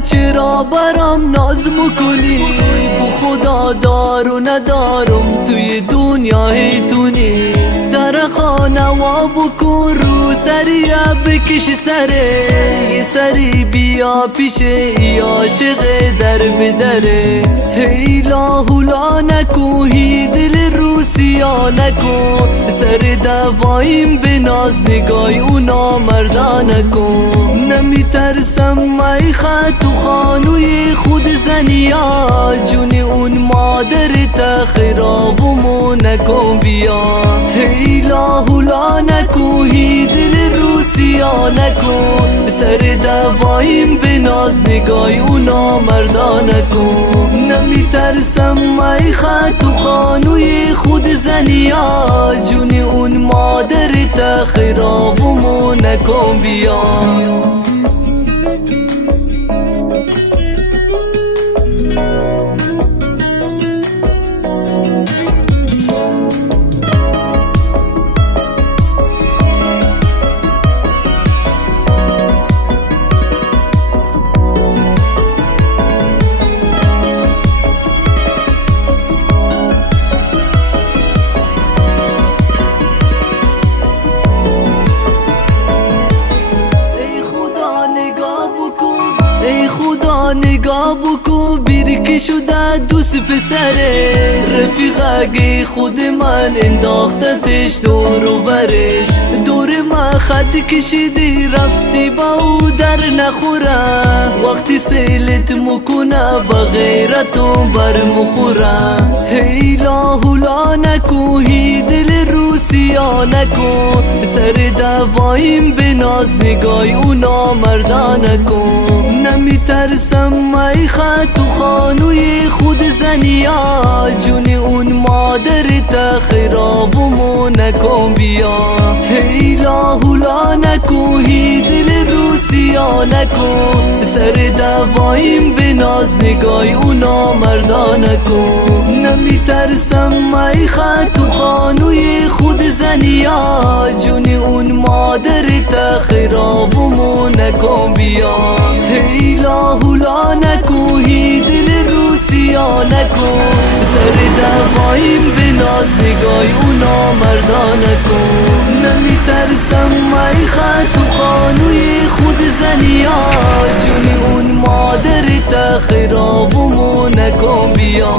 چرا برام ناز میکنی؟ بو خدا دار و ندارم توی دنیای تونی. در خانه و بکن رو سری بکش سره، یه سری بیا پیش ای عاشق در بدره. هی لا نکو هی دل رو سیا نکو، سر دوایم به ناز نگاه اونا مردا نکو. نمی ترسم مای خط و خانوی خود زنیا، جون اون مادر تا خرابمو نکن بیا. هی لا نکو هی دل رو سیا نکو، سر دوایم به ناز نگاه اونا مردا نکو. نمی ترسم مای خط و خانوی خود زنیا، جون اون مادر تا خرابمو نکن بیا. نگاه بکو بیرکی شده دوست پسرش، رفیقه خود من انداختتش دور و برش. دور من خط کشیدی رفتی با او در نخوره، وقتی سیلت مکنه بغیرتو بر مخوره. هی لا نکو هی دل رو سیا نکو، سر دوایم به ناز نگاه اونا مردا نکو. نمی ترسم مای خط و خانوی خود زنیا، جون اون مادر تا خرابمو نکن بیا. هی لا نکو هی دل رو سیا نکو، سر دوایم به ناز نگاه اونا مردا نکو. نمی ترسم مای خط و خانوی خود زنیا، جون اون مادر تا خرابمو نکن بیا. هی لا نکو هی دل رو سیا نکو، سر دوایم به ناز نگاه اونا مردا نکو. نمی ترسم مای خط و خانوی خود زنیا، جون اون مادر تا خرابمو نکن بیا.